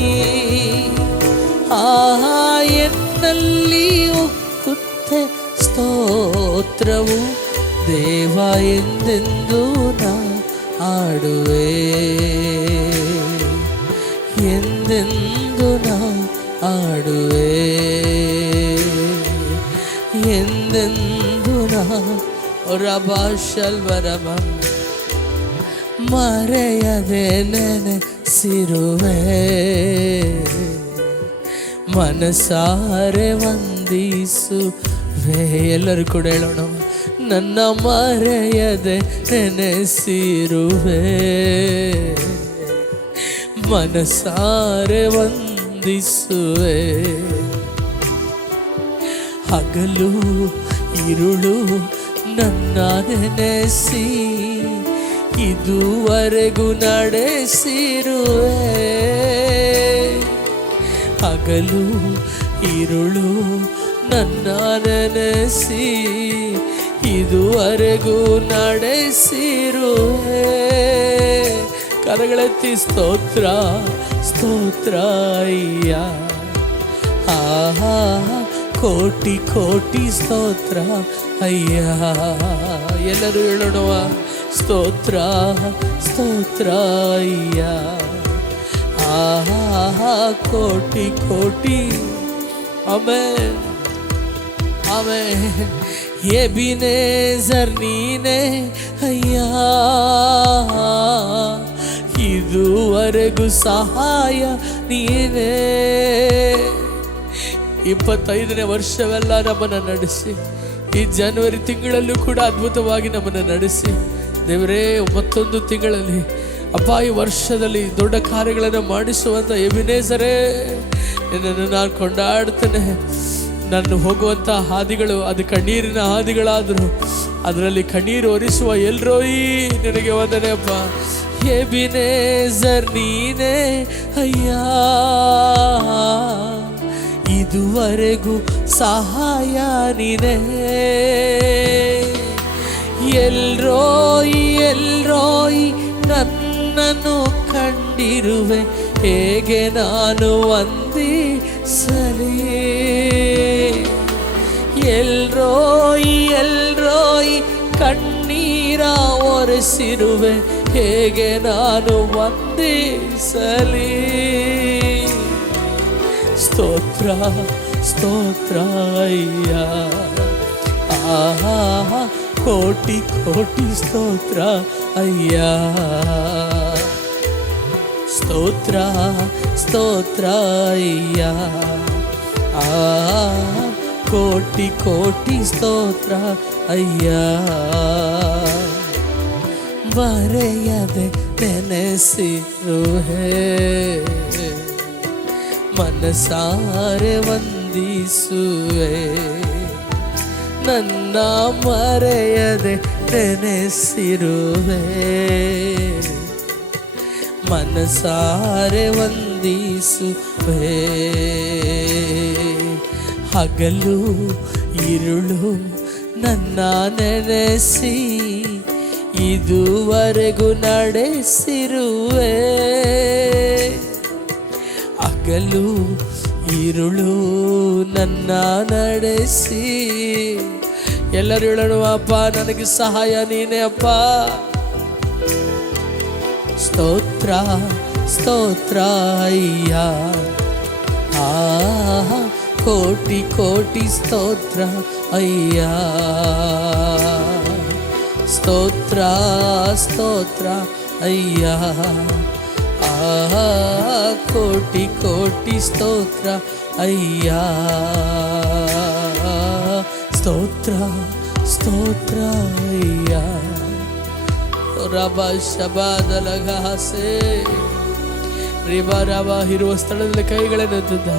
ಆಹಾ ಎನ್ನಲ್ಲಿ ಉಕ್ಕುತ್ತೆ ಸ್ತೋತ್ರವು ದೇವ ಎಂದೆಂದು ನಾ ಆಡುವೆ. ಎಂದೆಂದು ನಾ ಆಡುವೆ. ಎಂದೆಂದು ನಾ ರಬಾಶಲ್ವರಬ ಮರೆಯದೆ ನೆನೆಸಿರುವೆ. ಮನಸಾರೆ ವಂದಿಸುವೆ. ಎಲ್ಲರೂ ಕೂಡ ಹೇಳೋಣ. ನನ್ನ ಮರೆಯದೆ ನೆನೆಸಿರುವೆ. ಮನಸಾರೆ ವಂದಿಸುವೆ. ಹಗಲು ಇರುಳು ನನ್ನ ನೆನೆಸಿ ಇದುವರೆಗೂ ನಡೆಸಿರುವೆ. ಹಗಲು ಇರುಳು ನನ್ನ ನೆನೆಸಿ ಇದುವರೆಗೂ ನಡೆಸಿರುವೆ. ಕರಗಳೆತ್ತಿ ಸ್ತೋತ್ರ ಸ್ತೋತ್ರ ಅಯ್ಯ. ಆಹಾ ಕೋಟಿ ಕೋಟಿ ಸ್ತೋತ್ರ ಅಯ್ಯ. ಎಲ್ಲರೂ ಹೇಳೋಣವ. ಸ್ತೋತ್ರ ಸ್ತೋತ್ರ ಅಯ್ಯ. ಆಹಾ ಕೋಟಿ ಕೋಟಿ. Amen amen. ಎಬಿನೇಜರ್ ನೀನೇ ಅಯ್ಯ, ಇದುವರೆಗೂ ಸಹಾಯ ನೀನೇ. 25ನೇ ವರ್ಷವೆಲ್ಲ ನಮ್ಮನ್ನು ನಡೆಸಿ, ಈ ಜನವರಿ ತಿಂಗಳಲ್ಲೂ ಕೂಡ ಅದ್ಭುತವಾಗಿ ನಮ್ಮನ್ನು ನಡೆಸಿ ದೇವರೇ, ಮತ್ತೊಂದು ತಿಂಗಳಲ್ಲಿ ಅಪ್ಪ ಈ ವರ್ಷದಲ್ಲಿ ದೊಡ್ಡ ಕಾರ್ಯಗಳನ್ನು ಮಾಡಿಸುವಂಥ ಎಬಿನೇಜರೇ ನಿನ್ನನ್ನು ನಾನು ಕೊಂಡಾಡ್ತೇನೆ. ನಾನು ಹೋಗುವಂಥ ಹಾದಿಗಳು ಅದು ಕಣ್ಣೀರಿನ ಹಾದಿಗಳಾದರೂ ಅದರಲ್ಲಿ ಕಣ್ಣೀರು ಒರೆಸುವ ಎಲ್ರೋಯಿ ನಿನಗೆ ವಂದನೆ ಅಪ್ಪ. ಎಬಿನೇಜರ್ ನೀನೇ ಅಯ್ಯ, ಇದುವರೆಗೂ ಸಹಾಯ ನೀನೇ. ಎಲ್ರೋಯಿ ಎಲ್ರೋಯಿ ನನ್ನನ್ನು ಕಂಡಿರುವೆ, ಹೇಗೆ ನಾನು ವಂದಿಸಲಿ. ಎಲ್ರೋಯಿ ಎಲ್ರೋಯಿ ಕಣ್ಣೀರ ಒರೆಸಿರುವೆ, ಹೇಗೆ ನಾನು ವಂದಿಸಲಿ. ಸ್ತೋತ್ರ ಸ್ತೋತ್ರ ಅಯ್ಯ, ಆಹಾ ಕೋಟಿ ಕೋಟಿ ಸ್ತೋತ್ರ ಅಯ್ಯ. ಸ್ತೋತ್ರ ಸ್ತೋತ್ರ ಅಯ್ಯ, ಕೋಟಿ ಕೋಟಿ ಸ್ತೋತ್ರ ಅಯ್ಯ. ಬರೆಯದೆ ನೆನೆಸಿರುವೆ, ಮನಸಾರೆ ವಂದಿಸುವೆ. ನನ್ನ ಮರೆಯದೆ ನೆನೆಸಿರುವೆ, ಮನಸಾರೆ ವಂದಿಸುವೆ. ಹಗಲು ಇರುಳು ನನ್ನ ನೆನೆಸಿ ಇದುವರೆಗೂ ನಡೆಸಿರುವೆ. ಹಗಲು ಇರುಳು ನನ್ನ ನಡೆಸಿ, ಎಲ್ಲರೂ ಹೇಳೋಣ, ಅಪ್ಪ ನನಗೆ ಸಹಾಯ ನೀನೇ ಅಪ್ಪ. ಸ್ತೋತ್ರ ಸ್ತೋತ್ರ ಅಯ್ಯ, ಕೋಟಿ ಕೋಟಿ ಸ್ತೋತ್ರ ಅಯ್ಯ. ಸ್ತೋತ್ರ ಸ್ತೋತ್ರ ಅಯ್ಯ, ಕೋಟಿ ಕೋಟಿ ಸ್ತೋತ್ರ ಅಯ್ಯ. ಸ್ತೋತ್ರ ಸ್ತೋತ್ರ ಅಯ್ಯ. ರಬ ಶಬಾದಲಗಾಸೆ ರಿಬ ರಬ ಇರುವ ಸ್ಥಳದಲ್ಲಿ ಕೈಗಳನ್ನು ಎತ್ತುತ್ತ,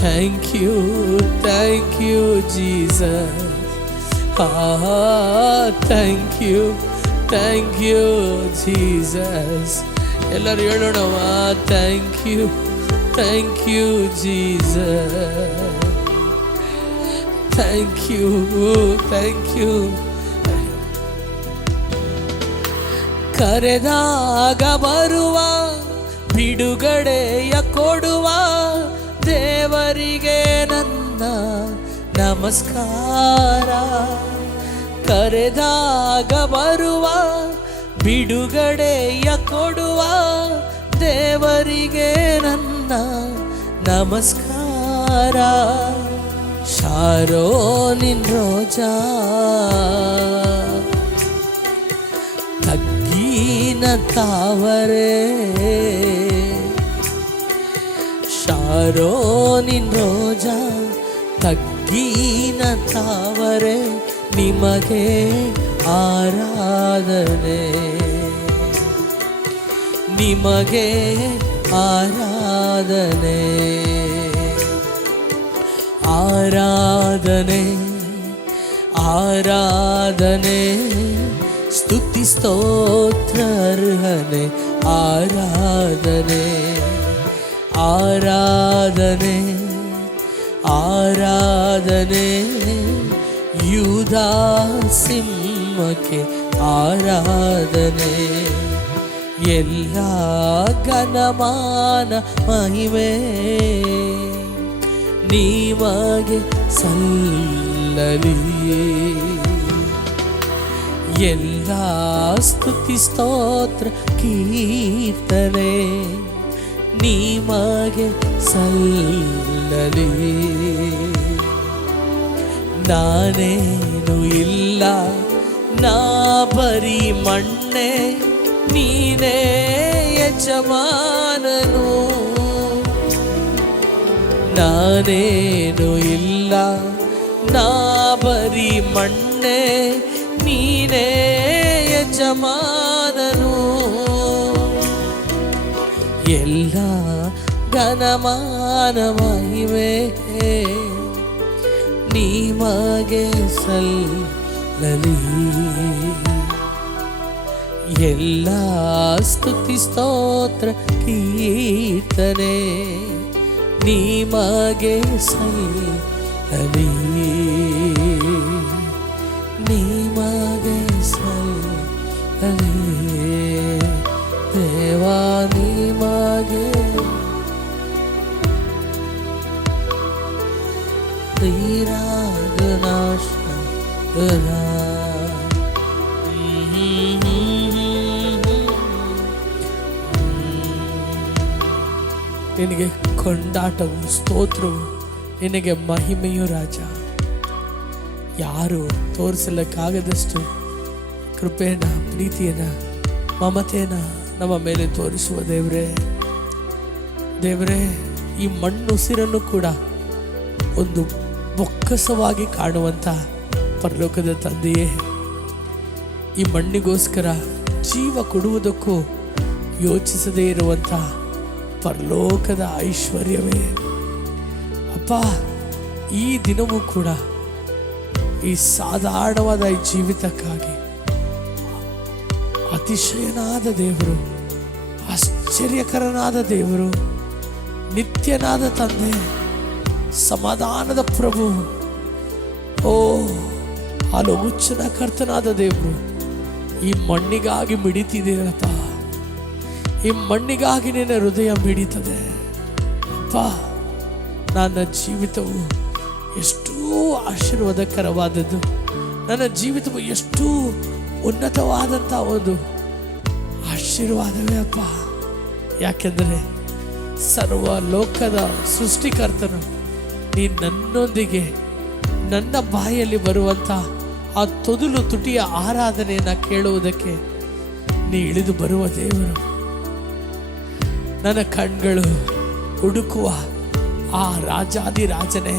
thank you Jesus. Thank you Jesus. ಎಲ್ಲರೂ ಹೇಳೋಣವ, thank you Jesus. Thank you. ಕರೆದಾಗ ಬರುವ, ಬಿಡುಗಡೆಯ ಕೊಡುವ ದೇವರಿಗೆ ನನ್ನ ನಮಸ್ಕಾರ. ಕರೆದಾಗ ಬರುವ, ಬಿಡುಗಡೆಯ ಕೊಡುವ ದೇವರಿಗೆ ನನ್ನ ನಮಸ್ಕಾರ. ಶಾರೋನಿನ್ ರೋಜಾ ತಗ್ಗಿನ ತಾವರೆ, ಶಾರೋನಿನ್ ರೋಜಾ ತಗ್ಗಿನ ತಾವರೆ, ನಿಮಗೆ ಆರಾಧನೆ, ನಿಮಗೆ ಆರಾಧನೆ. ಆರಾಧನೆ ಆರಾಧನೆ, ಸ್ತುತಿ ಸ್ತೋತ್ರ ಅರ್ಹನೆ. ಆರಾಧನೆ ಆರಾಧನೆ ಆರಾಧನೆ, ಯೂದಾ ಸಿಂಹಕ್ಕೆ ಆರಾಧನೆ. ಎಲ್ಲ ಘನಮಾನ ಮಹಿಮೆ ನಿಮಗೆ ಸಲ್ಲಲಿ. ಎಲ್ಲ ಸ್ತುತಿ ಸ್ತೋತ್ರ ಕೀರ್ತನೆ ನಿಮಗೆ ಸಲ್ಲಲಿ. ನಾನೇನು ಇಲ್ಲ, ನಾ ಬರೀ ಮಣ್ಣೆ, ನೀನೇ ಯಜಮಾನನು. ನಾನೇನು ಇಲ್ಲ, ನಾ ಬರೀ ಮಣ್ಣೆ, ನೀನೇ ಯಜಮಾನನು. ಎಲ್ಲ ಘನಮಾನ ಮಹಿಮೆ ನಿಮಗೆ ಸಲ್ಲಲಿ. ಎಲ್ಲ ಸ್ತುತಿ ಸ್ತೋತ್ರ ಕೀರ್ತನೆ ನಿಮಗೆ ಸಲ್ಲಲಿ. ನಿಮಗೆ ಸಲ್ಲಲಿ ದೇವಾ, ನಿಮಗೆ ಶ್ರೀರಾಗನಾಶ. ನಿನಗೆ ಕೊಂಡಾಟವು ಸ್ತೋತ್ರವು, ನಿನಗೆ ಮಹಿಮೆಯು ರಾಜ. ಯಾರು ತೋರಿಸಲಿಕ್ಕಾಗದಷ್ಟು ಕೃಪೆಯನ್ನ ಪ್ರೀತಿಯನ್ನ ಮಮತೆನ ನಮ್ಮ ಮೇಲೆ ತೋರಿಸುವ ದೇವರೇ, ದೇವರೇ, ಈ ಮಣ್ಣುಸಿರನ್ನು ಕೂಡ ಒಂದು ಬೊಕ್ಕಸವಾಗಿ ಕಾಣುವಂಥ ಪರಲೋಕದ ತಂದೆಯೇ, ಈ ಮಣ್ಣಿಗೋಸ್ಕರ ಜೀವ ಕೊಡುವುದಕ್ಕೂ ಯೋಚಿಸದೇ ಇರುವಂಥ ಪರಲೋಕದ ಐಶ್ವರ್ಯವೇ ಅಪ್ಪ, ಈ ದಿನವೂ ಕೂಡ ಈ ಸಾಧಾರಣವಾದ ಈ ಜೀವಿತಕ್ಕಾಗಿ ಅತಿಶಯನಾದ ದೇವರು, ಆಶ್ಚರ್ಯಕರನಾದ ದೇವರು, ನಿತ್ಯನಾದ ತಂದೆ, ಸಮಾಧಾನದ ಪ್ರಭು, ಓ ಆಲೋಚನಾ ಕರ್ತನಾದ ದೇವರು, ಈ ಮಣ್ಣಿಗಾಗಿ ಮಿಡಿತಿದ್ದೀರಪ್ಪ. ಈ ಮಣ್ಣಿಗಾಗಿ ನಿನ್ನ ಹೃದಯ ಮಿಡಿತದೆ ಅಪ್ಪ. ನನ್ನ ಜೀವಿತವು ಎಷ್ಟೂ ಆಶೀರ್ವಾದಕರವಾದದ್ದು, ನನ್ನ ಜೀವಿತವು ಎಷ್ಟು ಉನ್ನತವಾದಂಥ ಒಂದು ಆಶೀರ್ವಾದವೇ ಅಪ್ಪ. ಯಾಕೆಂದರೆ ಸರ್ವ ಲೋಕದ ಸೃಷ್ಟಿಕರ್ತನು ನೀ ನನ್ನೊಂದಿಗೆ ನನ್ನ ಬಾಯಲ್ಲಿ ಬರುವಂಥ ಆ ತೊದಲು ತುಟಿಯ ಆರಾಧನೆಯನ್ನು ಕೇಳುವುದಕ್ಕೆ ನೀ ಇಳಿದು ಬರುವ ದೇವರು. ನನ್ನ ಕಣ್ಗಳು ಹುಡುಕುವ ಆ ರಾಜಾದಿರಾಜನೇ,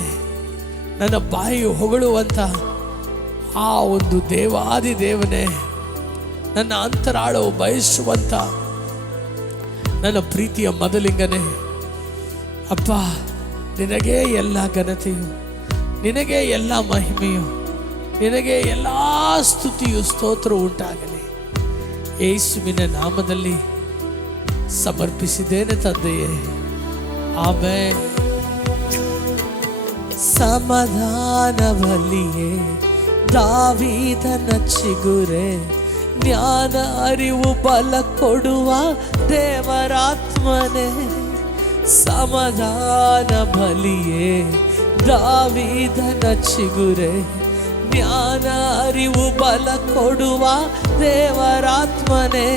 ನನ್ನ ಬಾಯಿಯು ಹೊಗಳುವಂಥ ಆ ಒಂದು ದೇವಾದಿ ದೇವನೇ, ನನ್ನ ಅಂತರಾಳವು ಬಯಸುವಂಥ ನನ್ನ ಪ್ರೀತಿಯ ಮೊದಲಿಂಗನೇ ಅಪ್ಪ, ನಿನಗೆ ಎಲ್ಲ ಘನತೆಯು, ನಿನಗೆ ಎಲ್ಲ ಮಹಿಮೆಯು, ನಿನಗೆ ಎಲ್ಲ ಸ್ತುತಿಯು ಸ್ತೋತ್ರ ಉಂಟಾಗಲಿ. ಯೇಸುವಿನ ನಾಮದಲ್ಲಿ ಸಮರ್ಪಿಸಿದ್ದೇನೆ ತಂದೆಯೇ, ಆಮೆನ್. ಸಮಾಧಾನವಲ್ಲಿಯೇ ದಾವೀದನ ಚಿಗುರೆ, ಜ್ಞಾನ ಅರಿವು ಬಲ ಕೊಡುವ ದೇವರಾತ್ಮನೇ. ಸಮಾಧಾನ ಬಲಿಯೇ ದಾವೀದನ ಚಿಗುರೆ, ಜ್ಞಾನ ಅರಿವು ಬಲ ಕೊಡುವ ದೇವರಾತ್ಮನೇ.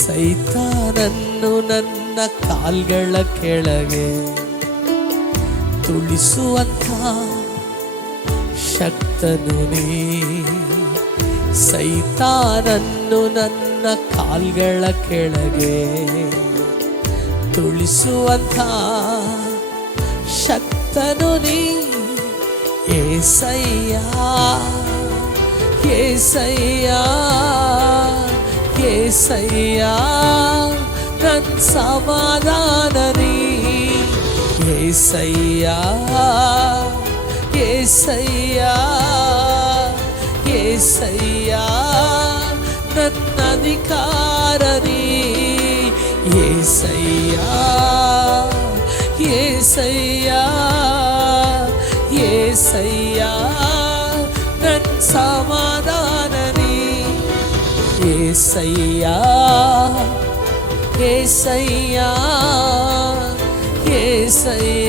ಸೈತಾನನ್ನು ನನ್ನ ಕಾಲ್ಗಳ ಕೆಳಗೆ ತುಳಿಸುವಂಥ ಶಕ್ತನು ನೀ. ಸೈತಾನನ್ನು ನನ್ನ ಕಾಲ್ಗಳ ಕೆಳಗೆ ತುಳಿಸುವಂಥ ಶಕ್ತನು ನೀ. ಏಸಯ್ಯ, ಏಸಯ್ಯ, ಏಸಯ್ಯ, ನನ್ನ ಸಮಾಧಾನ ನೀ. ಏಸಯ್ಯ, ಏಸಯ್ಯ, ಏಸಯ್ಯ, ನನ್ನ ಅಧಿಕಾರ ನೀ. ಏಸಯ್ಯ, ಏಸಯ್ಯ, ಏಸಯ್ಯ, ನನ್ನ ಸಮಾಧಾನ ನೀ. ಏಸಯ್ಯ, ಏಸಯ್ಯ, ಏಸಯ್ಯ,